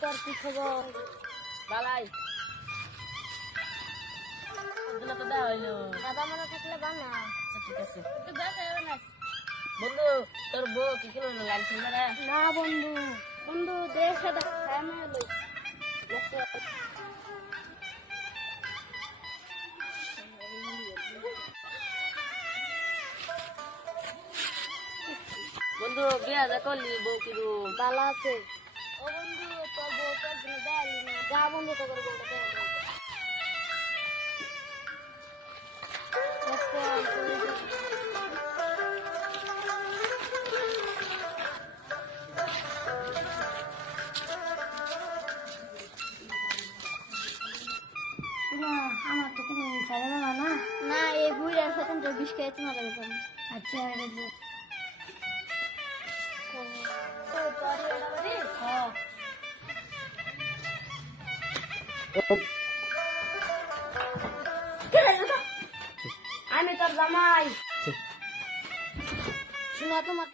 তোর কি খবর? বালাই ওগুলো তো দেওয়া হইলো। দাদা মনে থাকলে বানা। আচ্ছা ঠিক আছে। একটু দেখাও না। বন্ধু তোর বউ কি কিলো লাইন ছিল রে? না বন্ধু, বন্ধু দেখে টাইম হলো। বন্ধু বিয়া যা করলি বউ কিন্তু বালা আছে। ও বন্ধু তোর বউকে একদিন দেখালি না। যা বন্ধু তোর বউকে দেখালি। আমার তো কোনো ছাড়া দেওয়া না। না এই বুড়ার সাথে তো বিষ খেয়ে তোমার লাগবে। আচ্ছা আমি তোর জামাই। শোনা তোমার